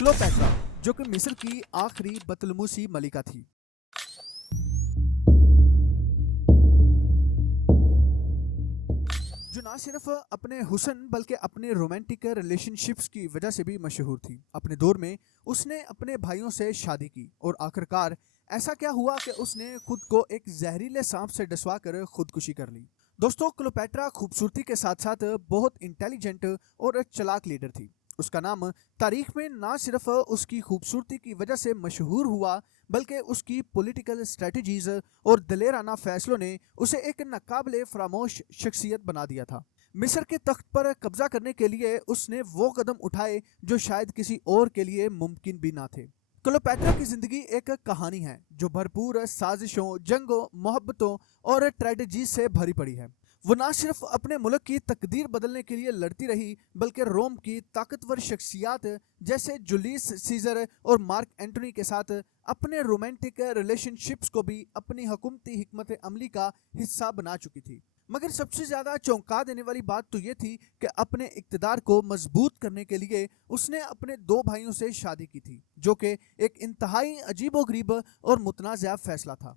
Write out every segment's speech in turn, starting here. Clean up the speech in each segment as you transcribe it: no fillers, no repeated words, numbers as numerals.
क्लोपेट्रा, जो कि मिस्र की आखिरी बतलमूसी मलिका थी। जो ना सिर्फ अपने हुस्न बल्कि अपने रोमांटिक रिलेशनशिप्स की वजह से भी मशहूर थी। अपने दौर में उसने अपने भाइयों से शादी की और आखिरकार ऐसा क्या हुआ कि उसने खुद को एक जहरीले सांप से डसवा कर खुदकुशी कर ली। दोस्तों, क्लोपेट्रा खूबसूरती के साथ साथ बहुत इंटेलिजेंट और चालाक लीडर थी। उसका नाम तारीख में ना सिर्फ उसकी खूबसूरती की वजह से मशहूर हुआ बल्कि उसकी पॉलिटिकल स्ट्रेटजीज और दलेराना फैसलों ने उसे एक नाकाबिले फरामोश शख्सियत बना दिया था। मिस्र के तख्त पर कब्जा करने के लिए उसने वो कदम उठाए जो शायद किसी और के लिए मुमकिन भी ना थे। क्लोपेट्रा की जिंदगी एक कहानी है जो भरपूर साजिशों, जंगों, मोहब्बतों और ट्रेजेडी से भरी पड़ी है। वो ना सिर्फ अपने मुल्क की तकदीर बदलने के लिए लड़ती रही बल्कि रोम की ताकतवर शख्सियात जैसे जूलियस सीजर और मार्क एंटोनी के साथ अपने रोमांटिक रिलेशनशिप्स को भी अपनी हुकूमती हिकमत अमली का हिस्सा बना चुकी थी। मगर सबसे ज़्यादा चौंका देने वाली बात तो ये थी कि अपने इक़्तिदार को मजबूत करने के लिए उसने अपने दो भाइयों से शादी की थी, जो कि एक इंतहाई अजीबोगरीब और मुतनाज़ा फैसला था।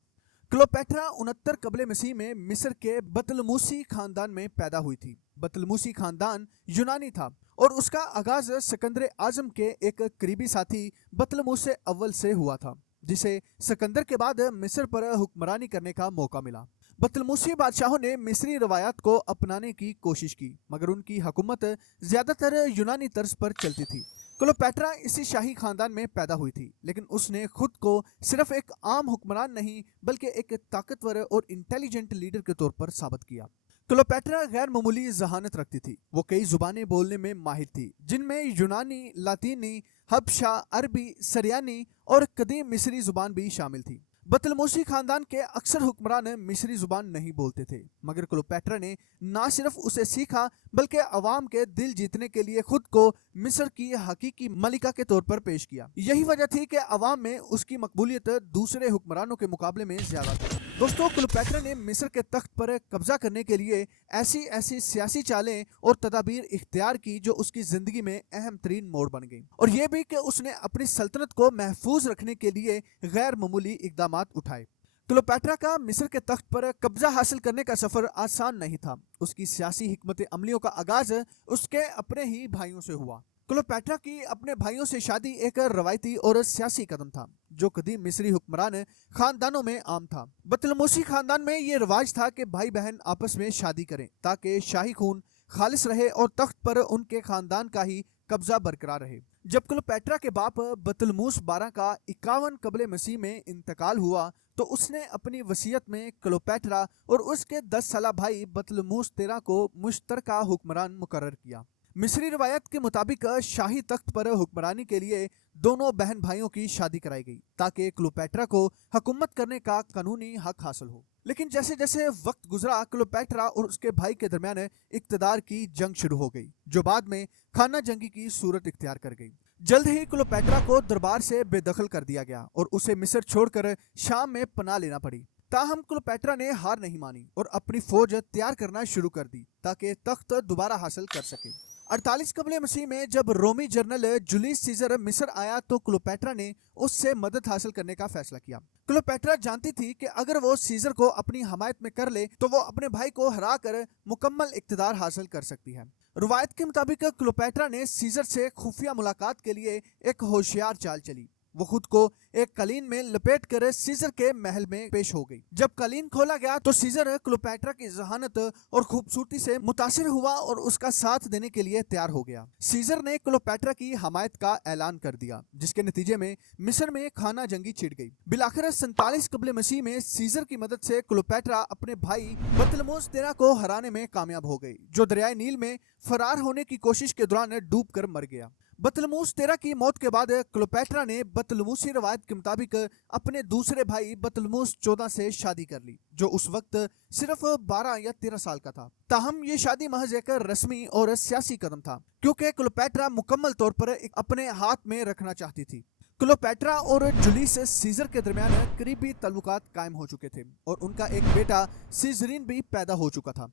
क्लोपेट्रा 69 कबले मसीह में मिस्र के बतलमूसी खानदान में पैदा हुई थी। बतलमूसी खानदान यूनानी था और उसका आगाज सिकंदर आजम के एक करीबी साथी बतलमूस अव्वल से हुआ था, जिसे सिकंदर के बाद मिस्र पर हुक्मरानी करने का मौका मिला। बतलमूसी बादशाहों ने मिस्री रवायात को अपनाने की कोशिश की, मगर उनकी हुकूमत ज्यादातर यूनानी तर्ज पर चलती थी। क्लोपेट्रा इसी शाही खानदान में पैदा हुई थी, लेकिन उसने खुद को सिर्फ एक आम हुक्मरान नहीं बल्कि एक ताकतवर और इंटेलिजेंट लीडर के तौर पर साबित किया। क्लोपेट्रा गैर मामूली जहानत रखती थी। वो कई जुबानें बोलने में माहिर थी, जिनमें यूनानी, लातीनी, हबशा, अरबी, सरियानी और कदीम मिस्री जुबान भी शामिल थी। बतलमूसी खानदान के अक्सर हुक्मरान मिस्री जुबान नहीं बोलते थे, मगर क्लोपेट्रा ने ना सिर्फ उसे सीखा बल्कि अवाम के दिल जीतने के लिए खुद को मिस्र की हकीकी मलिका के तौर पर पेश किया। यही वजह थी कि अवाम में उसकी मकबूलियत दूसरे हुक्मरानों के मुकाबले में ज्यादा थी। दोस्तों, क्लोपेट्रा ने मिस्र के तख्त पर कब्जा करने के लिए ऐसी ऐसी सियासी चालें और तदाबीर इख्तियार की जो उसकी जिंदगी में अहम तरीन मोड़ बन गई, और यह भी कि उसने अपनी सल्तनत को महफूज रखने के लिए गैर मामूली इकदामात उठाए। क्लोपेट्रा का मिस्र के तख्त पर कब्जा हासिल करने का सफर आसान नहीं था। उसकी सियासी हिकमत अमलियों का आगाज उसके अपने ही भाइयों से हुआ। क्लोपेट्रा की अपने भाइयों से शादी एक रवायती और सियासी कदम था जो कदीम मिस्री हुक्मरान खानदानों में आम था। बतलमूसी खानदान में ये रिवाज था कि भाई बहन आपस में शादी करें ताकि शाही खून खालिस रहे और तख्त पर उनके खानदान का ही कब्जा बरकरार रहे। जब क्लोपेट्रा के बाप बतलमूस 12 का 51 कबले मसीह में इंतकाल हुआ तो उसने अपनी वसीयत में क्लोपेट्रा और उसके 10 साला भाई बतलमूस 13 को मुश्तरका हुक्मरान मुकर्रर किया। मिस्री रवायत के मुताबिक शाही तख्त पर हुक्मरानी के लिए दोनों बहन भाइयों की शादी कराई गई ताकि क्लोपेट्रा को हुकूमत करने का कानूनी हक हासिल हो। लेकिन जैसे जैसे वक्त गुजरा, क्लोपेट्रा और उसके भाई के दरमियान इक्तदार की जंग शुरू हो गई, जो बाद में खाना जंगी की सूरत इख्तियार कर गई। जल्द ही क्लोपेट्रा को दरबार से बेदखल कर दिया गया और उसे मिस्र छोड़कर शाम में पनाह लेना पड़ी। ताहम क्लोपेट्रा ने हार नहीं मानी और अपनी फौज तैयार करना शुरू कर दी ताकि तख्त दोबारा हासिल कर सके। 48 कबले मसीह में जब रोमी जनरल जूलियस सीजर मिस्र आया तो क्लोपेट्रा ने उससे मदद हासिल करने का फैसला किया। क्लोपेट्रा जानती थी कि अगर वो सीजर को अपनी हमायत में कर ले तो वो अपने भाई को हरा कर मुकम्मल इक्तदार हासिल कर सकती है। रवायत के मुताबिक क्लोपेट्रा ने सीजर से खुफिया मुलाकात के लिए एक होशियार चाल चली। वो खुद को एक कलीन में लपेट कर सीजर के महल में पेश हो गई। जब कलीन खोला गया तो सीजर क्लोपेट्रा की जहानत और खूबसूरती से मुतासिर हुआ और उसका साथ देने के लिए तैयार हो गया। सीजर ने क्लोपेट्रा की हमायत का ऐलान कर दिया, जिसके नतीजे में मिस्र में खाना जंगी छिड़ गई। बिलाखिर 47 कबले मसीह में सीजर की मदद से क्लोपेट्रा अपने भाई बतलमूस 13 को हराने में कामयाब हो गई, जो दरियाए नील में फरार होने की कोशिश के दौरान डूब कर मर गया। बतलमूस 13 की मौत के बाद क्लोपेट्रा ने बतलमूसी रवायत के मुताबिक अपने दूसरे भाई बतलमूस 14 से शादी कर ली, जो उस वक्त सिर्फ 12 या 13 साल का था। ताहम ये शादी महज एक रस्मी और सियासी कदम था, क्योंकि क्लोपेट्रा मुकम्मल तौर पर अपने हाथ में रखना चाहती थी। क्लोपेट्रा और जूलियस सीजर के दरमियान करीबी तल्लुकात कायम हो चुके थे और उनका एक बेटा सीजरीन भी पैदा हो चुका था।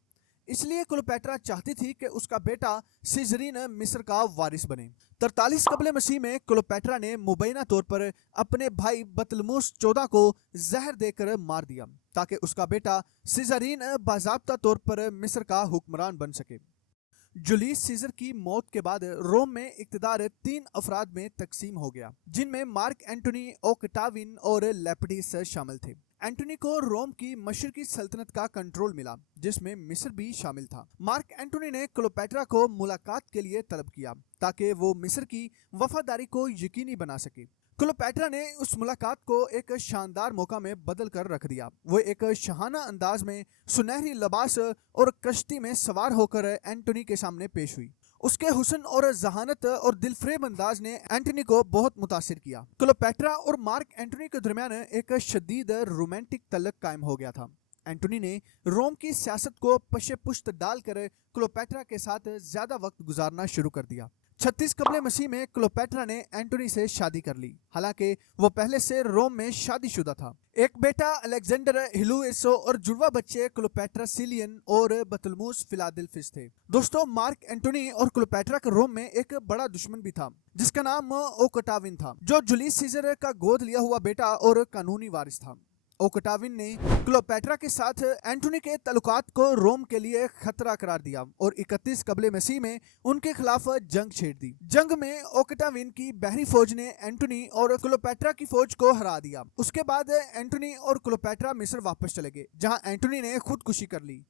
اس لیے کلوپیٹرا چاہتی تھی کہ اس کا بیٹا سیزرین مصر کا وارث بنے۔ 43 قبل مسیح میں کلوپیٹرا نے مبینہ طور پر اپنے بھائی بطلموس 14 کو زہر دے کر مار دیا تاکہ اس کا بیٹا سیزرین باضابطہ طور پر مصر کا حکمران بن سکے۔ جولیس سیزر کی موت کے بعد روم میں اقتدار 3 افراد میں تقسیم ہو گیا، جن میں مارک اینٹونی، اوکٹاوین اور لیپڈیس شامل تھے۔ اینٹونی کو روم کی مشرقی سلطنت کا کنٹرول ملا، جس میں مصر بھی شامل تھا۔ مارک اینٹونی نے کلوپیٹرا کو ملاقات کے لیے طلب کیا تاکہ وہ مصر کی وفاداری کو یقینی بنا سکے۔ کلوپیٹرا نے اس ملاقات کو ایک شاندار موقع میں بدل کر رکھ دیا۔ وہ ایک شاہانہ انداز میں سنہری لباس اور کشتی میں سوار ہو کر اینٹونی کے سامنے پیش ہوئی۔ اس کے حسن اور ذہانت اور دل فریب انداز نے اینٹونی کو بہت متاثر کیا۔ کلوپیٹرا اور مارک اینٹونی کے درمیان ایک شدید رومانٹک تعلق قائم ہو گیا تھا۔ اینٹونی نے روم کی سیاست کو پش پشت ڈال کر کلوپیٹرا کے ساتھ زیادہ وقت گزارنا شروع کر دیا۔ 36 قبل مسیح میں کلوپیٹرا نے اینٹونی سے شادی کر لی، حالانکہ وہ پہلے سے روم میں شادی شدہ تھا۔ ایک بیٹا الیگزینڈر ہیلوئیسو اور جڑواں بچے کلوپیٹرا سیلین اور بطلموس فلادلفس تھے۔ دوستو، مارک اینٹونی اور کلوپیٹرا کا روم میں ایک بڑا دشمن بھی تھا جس کا نام اوکٹاوین تھا، جو جولیس سیزر کا گود لیا ہوا بیٹا اور قانونی وارث تھا۔ اوکٹاوین نے کلوپیٹرا کے ساتھ اینٹونی کے تعلقات کو روم کے لیے خطرہ قرار دیا اور 31 قبل مسیح میں ان کے خلاف جنگ چھیڑ دی۔ جنگ میں اوکٹاوین کی بحری فوج نے اینٹونی اور کلوپیٹرا کی فوج کو ہرا دیا۔ اس کے بعد اینٹونی اور کلوپیٹرا مصر واپس چلے گئے، جہاں اینٹونی نے خودکشی کر لی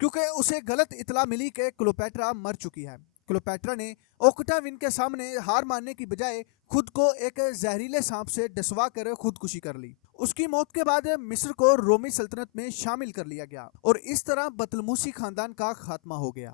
کیونکہ اسے غلط اطلاع ملی کہ کلوپیٹرا مر چکی ہے۔ کلوپیٹرا نے اوکٹاوین کے سامنے ہار ماننے کی بجائے خود کو ایک زہریلے سانپ سے ڈسوا کر خودکشی کر لی۔ اس کی موت کے بعد مصر کو رومی سلطنت میں شامل کر لیا گیا اور اس طرح بطلموسی خاندان کا خاتمہ ہو گیا۔